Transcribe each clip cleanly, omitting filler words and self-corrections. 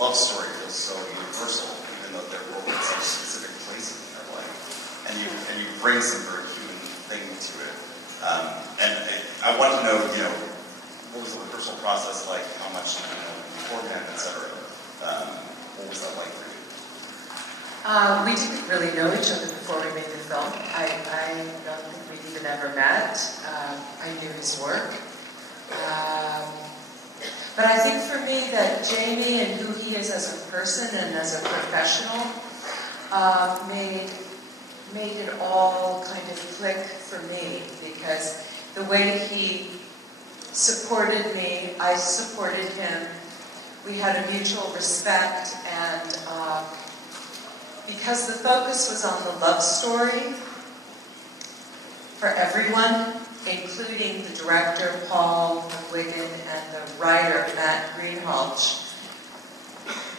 love story feels so universal, even though they're both in such specific places in their life. And you bring some very human thing to it. I want to know, what was the rehearsal process like? How much did you know beforehand, etc.? What was that like for you? We didn't really know each other before we made the film. I don't think we'd even ever met. I knew his work. But I think for me that Jamie and who he is as a person and as a professional made it all kind of click for me, because the way he supported me, I supported him. We had a mutual respect, and because the focus was on the love story for everyone, including the director, Paul McGuigan, and the writer, Matt Greenhalgh,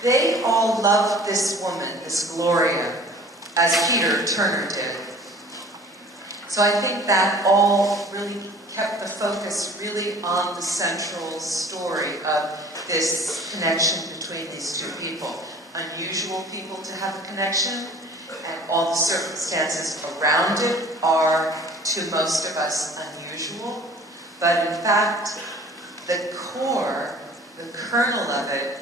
they all loved this woman, this Gloria, as Peter Turner did. So I think that all really kept the focus really on the central story of this connection between these two people. Unusual people to have a connection, and all the circumstances around it are, to most of us, unusual. But in fact, the core, the kernel of it,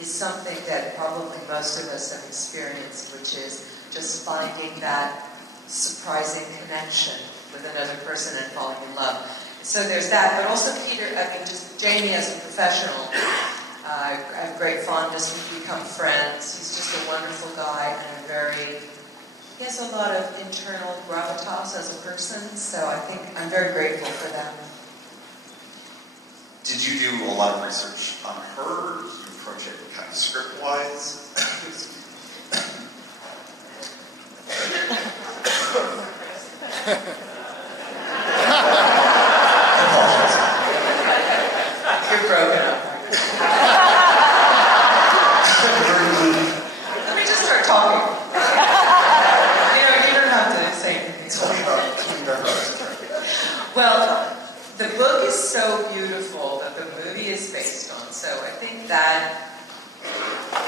is something that probably most of us have experienced, which is just finding that surprising connection with another person and falling in love. So there's that, but also Peter, just Jamie as a professional, I have great fondness. We've become friends. He's just a wonderful guy, and he has a lot of internal gravitas as a person, so I think I'm very grateful for that. Did you do a lot of research on her? Did you approach it kind of script-wise? You're broken up. Let me just start talking. You don't have to say anything. Well, the book is so beautiful that the movie is based on, so I think that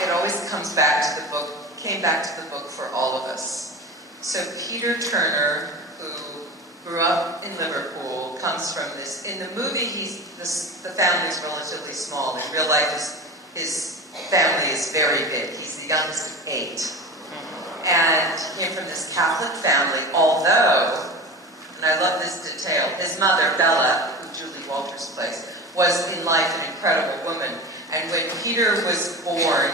it always comes back to the book, came back to the book for all of us. So Peter Turner, who grew up in Liverpool, comes from this. In the movie, the family is relatively small. In real life, his family is very big. He's the youngest of 8. And he came from this Catholic family, although, and I love this detail, his mother, Bella, who Julie Walters plays, was in life an incredible woman. And when Peter was born,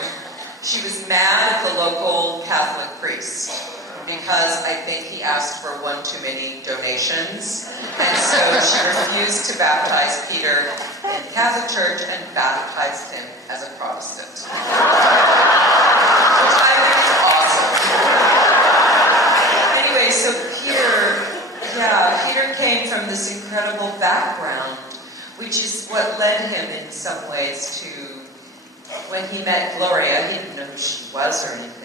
she was mad at the local Catholic priest, because I think he asked for one too many donations. And so she refused to baptize Peter in the Catholic Church and baptized him as a Protestant. Which I think is awesome. Anyway, so Peter came from this incredible background, which is what led him in some ways to, when he met Gloria, he didn't know who she was or anything.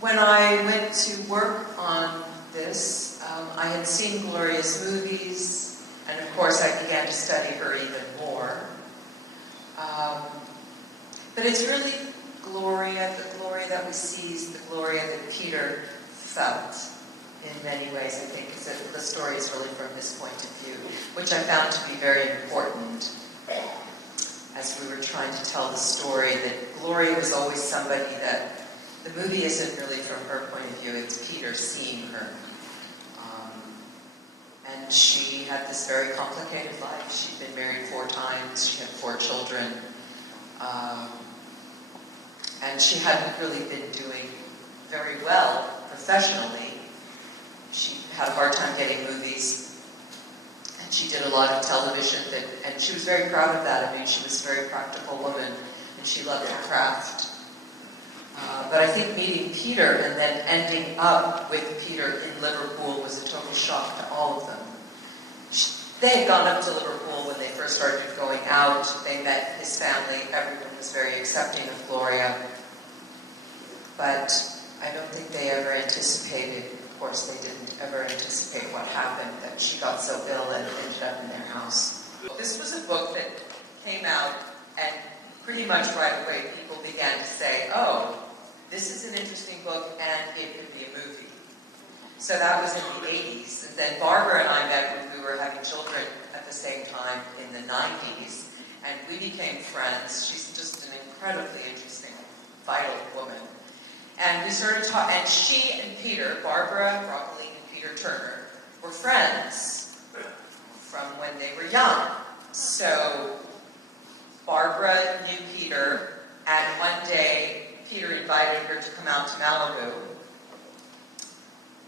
When I went to work on this, I had seen Gloria's movies, and of course I began to study her even more. But it's really Gloria, the Gloria that we see is the Gloria that Peter felt in many ways, I think, because the story is really from his point of view, which I found to be very important as we were trying to tell the story, that Gloria was always somebody that the movie isn't really from her point of view, it's Peter seeing her. And she had this very complicated life. She'd been married 4 times, she had 4 children, and she hadn't really been doing very well professionally. She had a hard time getting movies, and she did a lot of television, and she was very proud of that. I mean, she was a very practical woman, and she loved her craft. But I think meeting Peter and then ending up with Peter in Liverpool was a total shock to all of them. They had gone up to Liverpool when they first started going out. They met his family. Everyone was very accepting of Gloria. But I don't think they ever anticipated, of course they didn't ever anticipate what happened, that she got so ill and ended up in their house. This was a book that came out, and pretty much right away people began to say, oh, this is an interesting book and it could be a movie. So that was in the 80s. And then Barbara and I met when we were having children at the same time in the 90s. And we became friends. She's just an incredibly interesting, vital woman. And we started talking, and she and Peter, Barbara Broccoli and Peter Turner, were friends from when they were young. So Barbara knew Peter, and one day Peter invited her to come out to Malibu.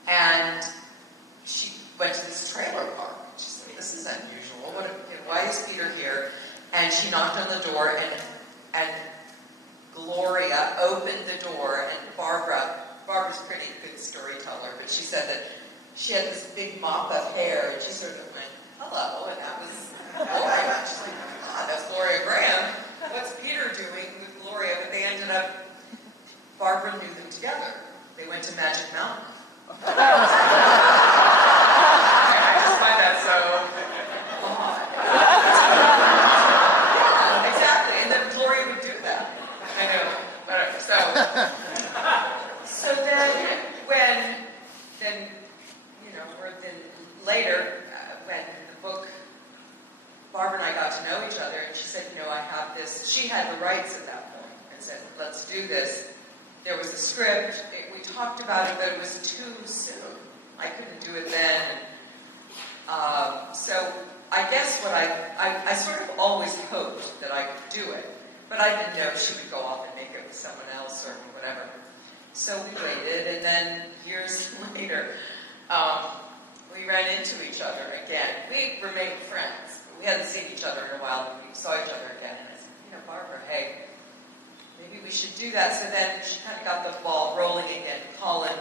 And she went to this trailer park. She said, this is unusual. Why is Peter here? And she knocked on the door, and Gloria opened the door, and Barbara's a pretty good storyteller, but she said that she had this big mop of hair, and she sort of went, hello, and that was Gloria. She's like, oh my God, that's Gloria Graham. What's Peter doing with Gloria? But they ended up, Barbara knew them together. They went to Magic Mountain. I just find that so odd. Yeah, exactly. And then Gloria would do that. I know. Whatever. So then later, when the book, Barbara and I got to know each other, and she said, I have this. She had the rights at that point, and said, let's do this. There was a script. We talked about it, but it was too soon. I couldn't do it then. So I guess what I sort of always hoped that I could do it, but I didn't know she would go off and make it with someone else or whatever. So we waited, and then years later, we ran into each other again. We remained friends, but we hadn't seen each other in a while, and we saw each other again, and I said, Barbara, hey, maybe we should do that. So then she kind of got the ball rolling again. Colin,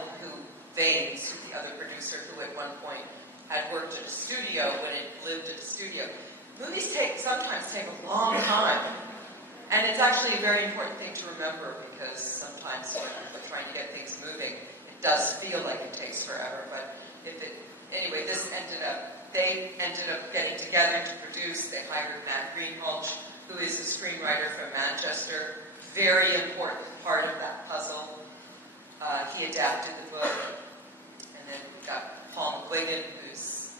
Baines, who's the other producer, who at one point had worked at a studio when it lived at a studio. Movies sometimes take a long time. And it's actually a very important thing to remember, because sometimes when we're trying to get things moving, it does feel like it takes forever. But anyway, they ended up getting together to produce. They hired Matt Greenhalgh, who is a screenwriter from Manchester. Very important part of that puzzle. He adapted the book. And then we got Paul McGuigan, who's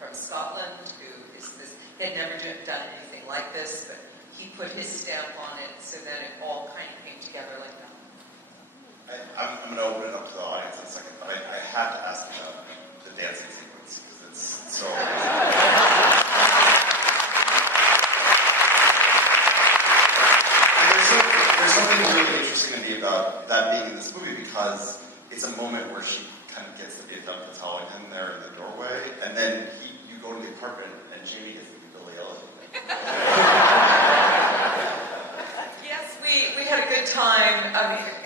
from Scotland, who is this. He had never done anything like this, but he put his stamp on it, so then it all kind of came together like that. I'm going to open it up to the audience in a second, but I have to ask about the dancing sequence, because it's so amazing. There's something really interesting to me about that being in this movie, because it's a moment where she kind of gets to be a Doug Patel and him there in the doorway, and then you go to the apartment and Jamie gets to be Billy Elliot. Yes, we had a good time.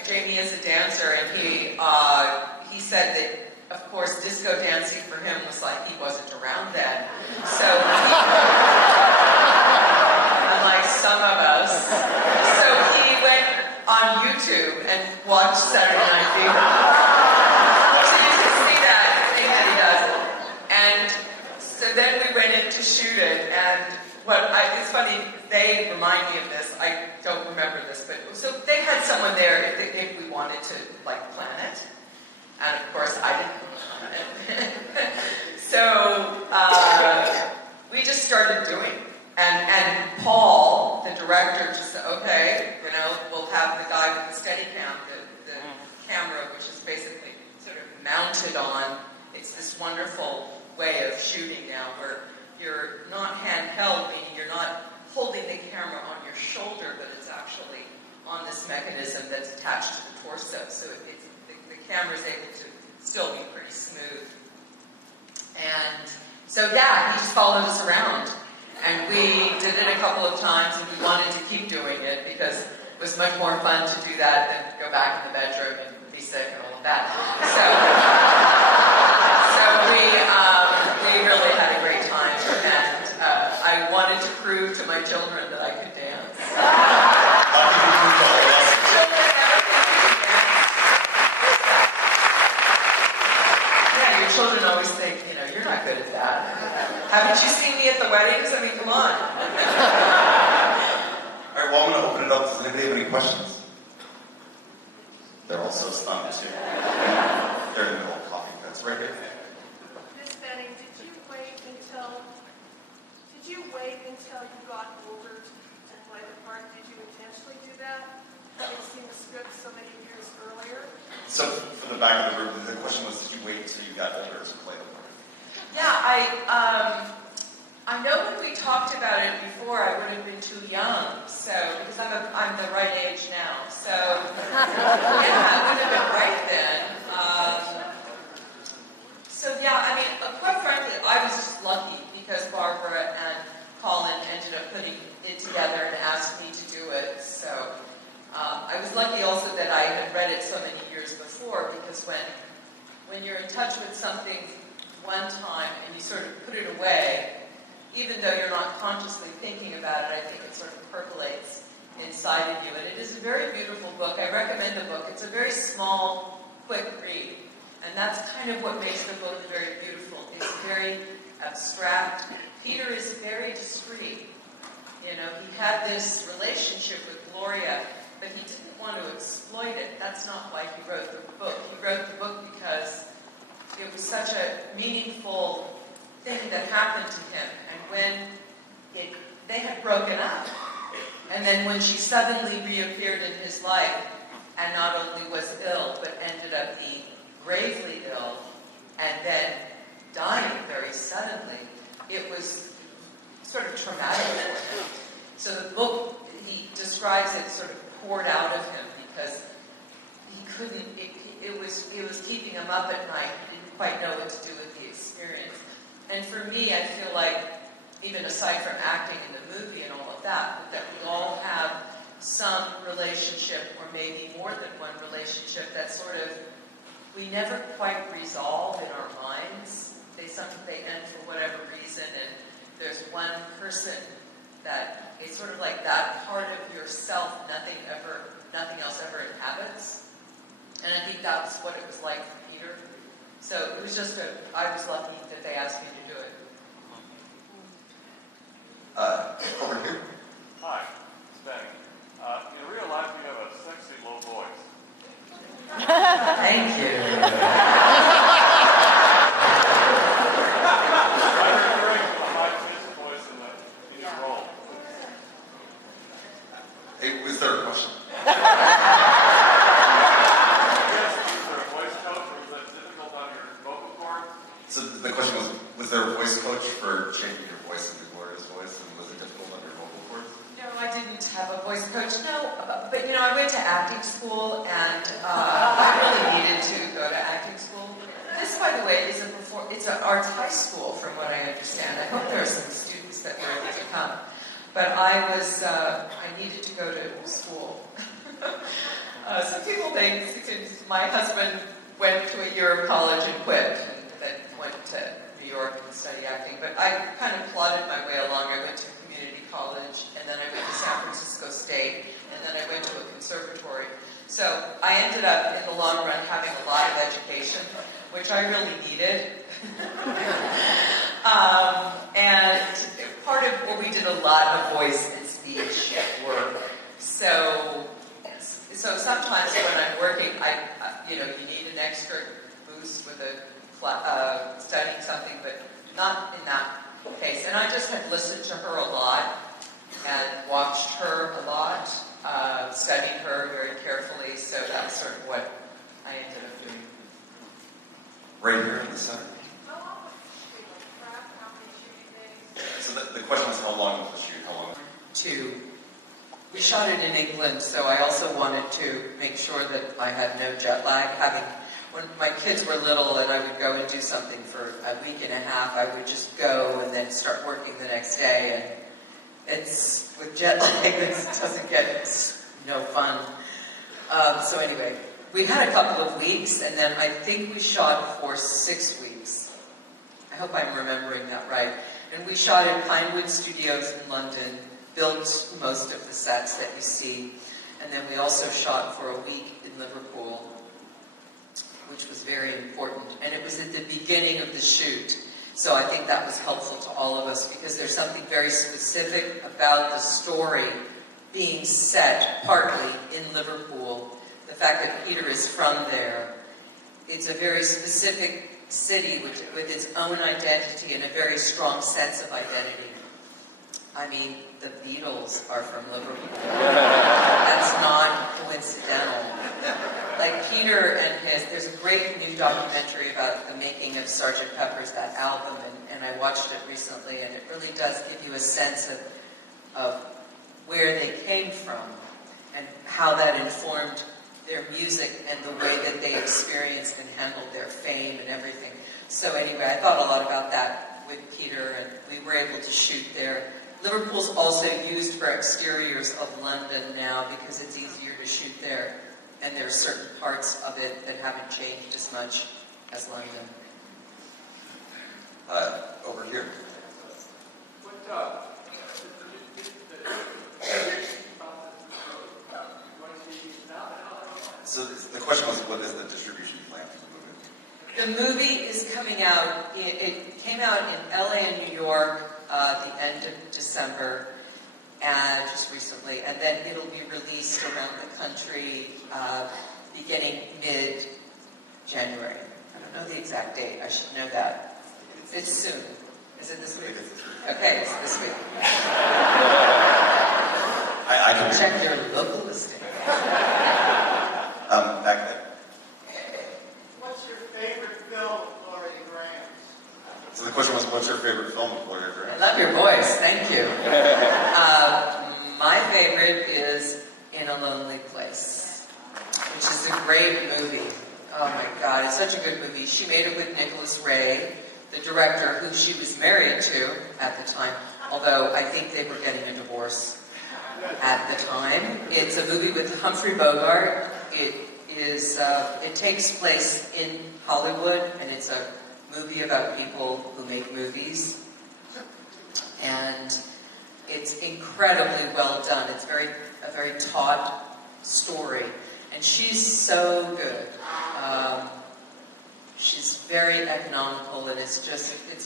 Jamie is a dancer, and he said that, of course, disco dancing for him was like he wasn't around then. So, unlike some of us, so he went on YouTube and watched Saturday Night Fever. So you can see that thing that he does. And so then we went in to shoot it, and it's funny, they remind me of this. I don't remember this, but so they had someone there if we wanted to plan it, and of course I didn't plan it. So we just started doing, and Paul, the director, just said, okay, we'll have the guy with the Steadicam, the camera, which is basically sort of mounted on. It's this wonderful way of shooting now, where you're not handheld, meaning you're not holding the camera on your shoulder, but it's actually on this mechanism that's attached to the torso. So the camera's able to still be pretty smooth. And so, yeah, he just followed us around. And we did it a couple of times, and we wanted to keep doing it because it was much more fun to do that than go back in the bedroom and be sick and all of that. So we really had a great time, and I wanted to prove to my children that I could dance. Children never think you can dance. Yeah, your children always think, you're not good at that. Haven't you seen me at the weddings? I mean, come on. All right, well, I'm going to open it up. Does anybody have any questions? They're also stunned, too. They're in the middle of coffee cuts. Right here. Miss Bening, did you wait until you got older to play the part? Did you intentionally do that? Having seen the script so many years earlier? So, for the back of the room, the question was, did you wait until you got older to play the part? Yeah, I know when we talked about it before, I would have been too young, so, because I'm the right age now, so, yeah, I would have been right then. So, yeah, I mean, quite frankly, I was just lucky because Barbara and Colin ended up putting it together and asked me to do it, so I was lucky also that I had read it so many years before, because when you're in touch with something one time and you sort of put it away, even though you're not consciously thinking about it, I think it sort of percolates inside of you. And it is a very beautiful book. I recommend the book. It's a very small, quick read. And that's kind of what makes the book very beautiful. It's very abstract. Peter is very discreet. You know, he had this relationship with Gloria, but he didn't want to exploit it. That's not why he wrote the book. He wrote the book because it was such a meaningful thing that happened to him. And when they had broken up, and then when she suddenly reappeared in his life, and not only was ill, but ended up being gravely ill, and then dying very suddenly, it was sort of traumatic for him. So the book, he describes it sort of poured out of him because he couldn't, it was keeping him up at night. He didn't quite know what to do with the experience. And for me, I feel like, even aside from acting in the movie and all of that, that we all have some relationship, or maybe more than one relationship, that sort of, we never quite resolve in our minds. They end for whatever reason, and there's one person that it's sort of like that part of yourself nothing else ever inhabits. And I think that's what it was like for Peter. So it was just I was lucky that they asked me to do it. Over here. Hi, it's Benny. In real life, you have a sexy low voice. Thank you. I'm referring to the high-pitched voice in your role. Hey, was there a question? Yes, is there a voice coach, or is that difficult on your vocal cords? So the question was there a voice coach for changing your voice into Gloria's voice, and was it difficult on your vocal cords? No, I didn't have a voice coach. No, but you know, I went to acting school, and I really needed to go to acting school. This, by the way, it's an arts high school, from what I understand. I hope there are some students that were able to come. But I needed to go to school. Some people think, my husband went to a year of college and quit, and then went to New York and studied acting. But I kind of plodded my way along. I went to community college, and then I went to San Francisco State, and then I went to a conservatory. So I ended up, in the long run, having a lot of education, which I really needed. And part of what we did a lot of voice and speech work. So sometimes when I'm working, you need an extra boost with studying something, but not in that case. And I just had listened to her a lot and watched her a lot, studied her very carefully. So that's sort of what I ended up doing. Right here in the center. How long was the shoot? Like, how many shooting days? So the question was, how long was the shoot? How long? 2. We shot it in England, so I also wanted to make sure that I had no jet lag. When my kids were little and I would go and do something for a week and a half, I would just go and then start working the next day. And it's, with jet lag, it's no fun. So anyway, we had a couple of weeks, and then I think we shot for 6 weeks. I hope I'm remembering that right. And we shot at Pinewood Studios in London, built most of the sets that you see. And then we also shot for a week in Liverpool, which was very important. And it was at the beginning of the shoot. So I think that was helpful to all of us because there's something very specific about the story being set partly in Liverpool. The fact that Peter is from there. It's a very specific city with its own identity and a very strong sense of identity. I mean, the Beatles are from Liverpool. That's not coincidental. Like Peter and there's a great new documentary about the making of Sgt. Pepper's, that album, and I watched it recently, and it really does give you a sense of where they came from and how that informed their music and the way that they experienced and handled their fame and everything. So anyway, I thought a lot about that with Peter, and we were able to shoot there. Liverpool's also used for exteriors of London now because it's easier to shoot there, and there are certain parts of it that haven't changed as much as London. Over here. So the question was, what is the distribution plan for the movie? The movie is coming out, it came out in LA and New York the end of December, just recently, and then it'll be released around the country beginning mid-January. I don't know the exact date, I should know that. It's soon. Is it this week? Okay, it's this week. I can check your local listing. Back there. What's your favorite film of Gloria Graham's? So the question was, what's your favorite film of Gloria Graham? I love your voice, thank you. My favorite is In a Lonely Place, which is a great movie. Oh my God, it's such a good movie. She made it with Nicholas Ray, the director who she was married to at the time, although I think they were getting a divorce at the time. It's a movie with Humphrey Bogart. It takes place in Hollywood, and it's a movie about people who make movies. And it's incredibly well done. It's a very taut story. And she's so good. She's very economical, and it's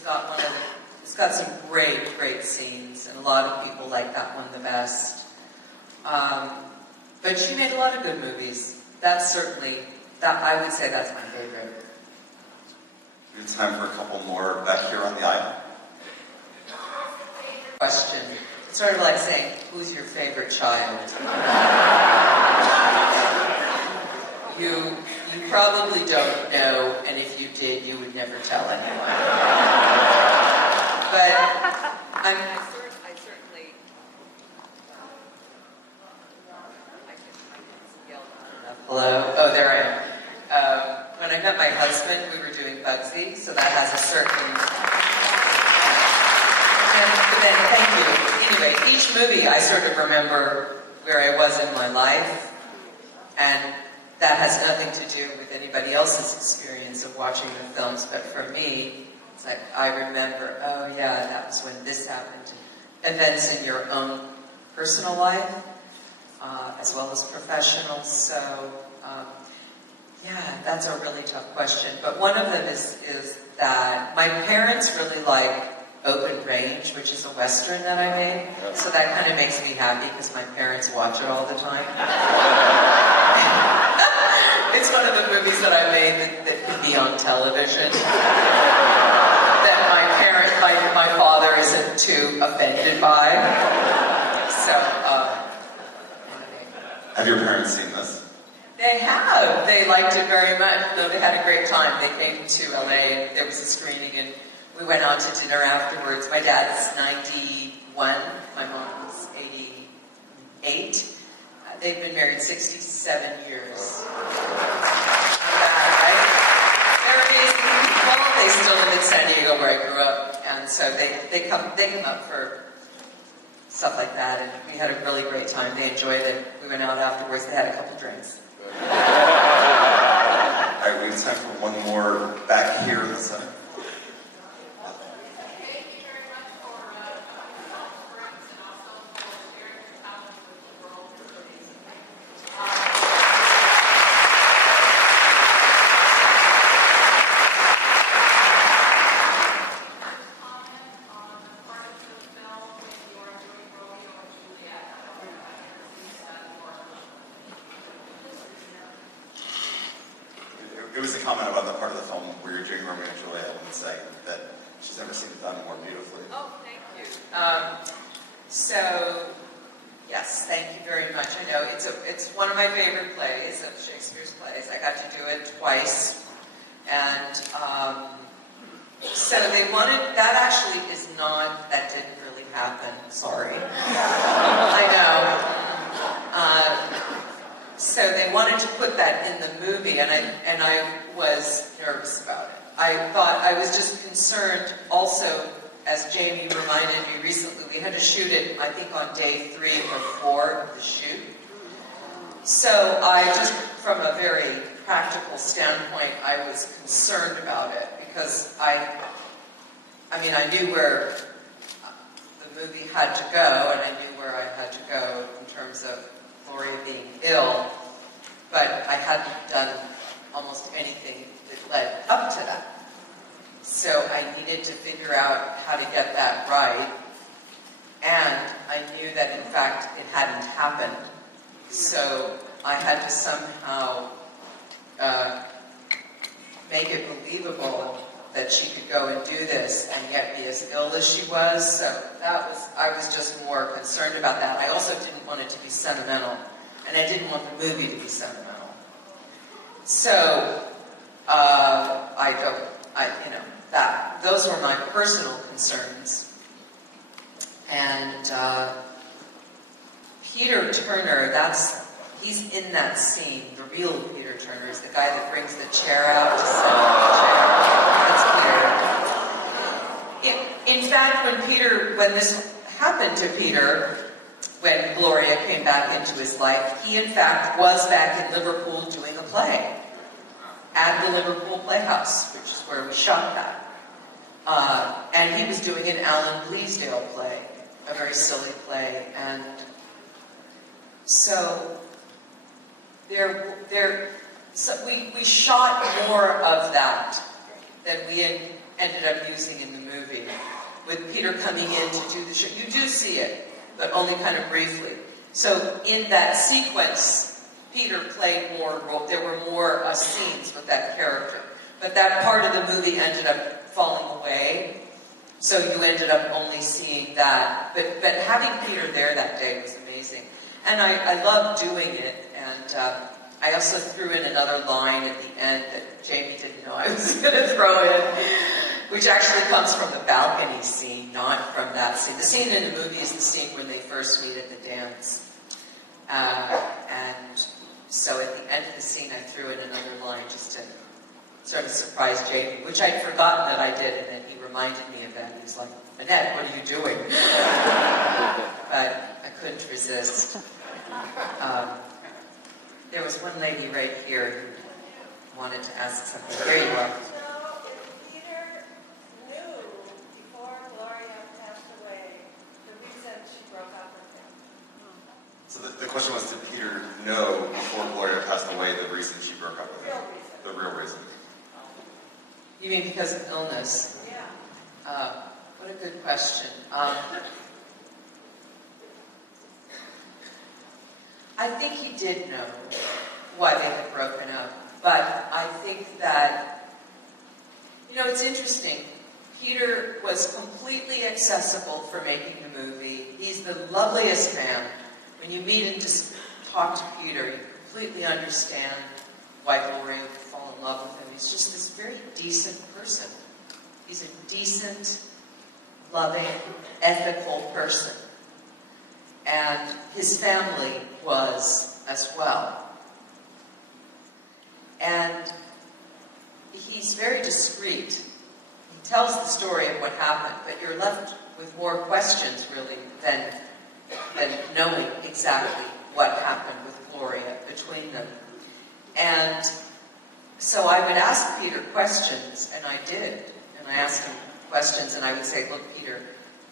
got some great scenes, and a lot of people like that one the best. But she made a lot of good movies. I would say that's my favorite. We have time for a couple more back here on the aisle. Question. It's sort of like saying, who's your favorite child? You probably don't know, and if you did, you would never tell anyone. But I certainly hello? Oh, there I am. When I met my husband, we were doing Bugsy, so that has a certain... But then, thank you. Anyway, each movie I sort of remember where I was in my life, and that has nothing to do with anybody else's experience of watching the films, but for me, it's like, I remember, oh yeah, that was when this happened. Events in your own personal life, as well as professional, so yeah, that's a really tough question. But one of them is that my parents really like Open Range, which is a Western that I made, so that kind of makes me happy because my parents watch it all the time. It's one of the movies that I made that could be on television. That my father isn't too offended by. So, Have your parents seen this? They have. They liked it very much. They had a great time. They came to LA and there was a screening and we went out to dinner afterwards. My dad's 91. My mom's 88. They've been married 67 years. Right? They're amazing people. They still live in San Diego where I grew up. And so they come up for stuff like that. And we had a really great time. They enjoyed it. We went out afterwards. They had a couple drinks. All right, we have time for one more back here in the center. was a comment about the part of the film where you're doing Romeo and Juliet and saying that she's never seen it done more beautifully. Oh, thank you. So, yes, thank you very much. I know it's one of my favorite plays, of Shakespeare's plays. I got to do it twice. And so they wanted, that actually is not, that didn't really happen. Sorry. I know. So they wanted to put that in the movie, and I was nervous about it. I thought, I was just concerned also, as Jamie reminded me recently, we had to shoot it, I think, on day 3 or 4 of the shoot. So I just, from a very practical standpoint, I was concerned about it, because I knew where the movie had to go, and I knew where I had to go in terms of Gloria being ill, but I hadn't done almost anything that led up to that. So I needed to figure out how to get that right, and I knew that in fact it hadn't happened. So I had to somehow make it believable that she could go and do this and yet be as ill as she was. So I was just more concerned about that. I also didn't want it to be sentimental, and I didn't want the movie to be sentimental. So those were my personal concerns. And Peter Turner, he's in that scene. The real Peter Turner is the guy that brings the chair out to sit on the chair. That's clear. In fact, when this happened to Peter, when Gloria came back into his life, he in fact was back in Liverpool doing a play at the Liverpool Playhouse, which is where we shot that. And he was doing an Alan Bleasdale play, a very silly play, and so we shot more of that than we had ended up using in the movie, with Peter coming in to do the show. You do see it, but only kind of briefly. So in that sequence, Peter played more role. There were more scenes with that character, but that part of the movie ended up falling away. So you ended up only seeing that. But having Peter there that day was amazing. And I loved doing it. And I also threw in another line at the end that Jamie didn't know I was going to throw in, which actually comes from the balcony scene, not from that scene. The scene in the movie is the scene when they first meet at the dance. And so at the end of the scene, I threw in another line just to sort of surprise Jamie, which I'd forgotten that I did, and then he reminded me of that. He was like, "Annette, what are you doing?" But I couldn't resist. There was one lady right here who wanted to ask something. There you are. So if Peter knew before Gloria passed away the reason she broke up with him? So the question was, did Peter know before Gloria passed away the reason she broke up with him? Real reason. The real reason. You mean because of illness? Yeah. What a good question. I think he did know why they had broken up, but I think that, it's interesting. Peter was completely accessible for making the movie. He's the loveliest man. When you meet and just talk to Peter, you completely understand why Gloria would fall in love with him. He's just this very decent person. He's a decent, loving, ethical person. And his family was as well. And he's very discreet. He tells the story of what happened, but you're left with more questions, really, than knowing exactly what happened with Gloria between them. And so I would ask Peter questions, and I did. And I asked him questions, and I would say, "Look, Peter,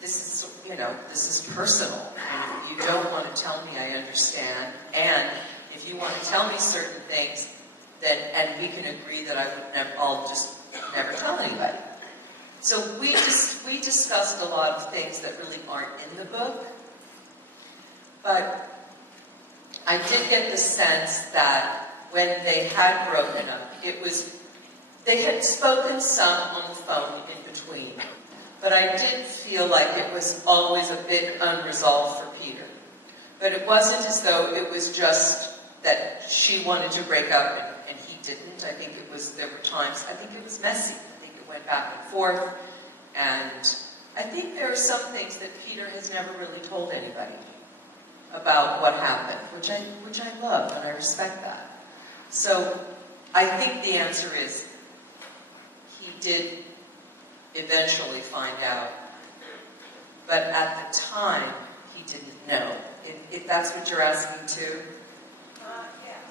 this is personal. And if you don't want to tell me, I understand. And if you want to tell me certain things, and we can agree that I'll just never tell anybody." So we discussed a lot of things that really aren't in the book. But I did get the sense that when they had broken up, it was They had spoken some on the phone in between, but I did feel like it was always a bit unresolved for Peter. But it wasn't as though it was just that she wanted to break up and he didn't. I think there were times, I think it was messy. I think it went back and forth. And I think there are some things that Peter has never really told anybody about what happened, which I love and I respect that. So I think the answer is he did eventually find out, but at the time he didn't know. If that's what you're asking too.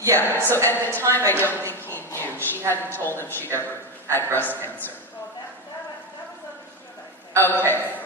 Yeah, so at the time I don't think he knew. She hadn't told him she'd ever had breast cancer. Well, that was understood, I think. Okay.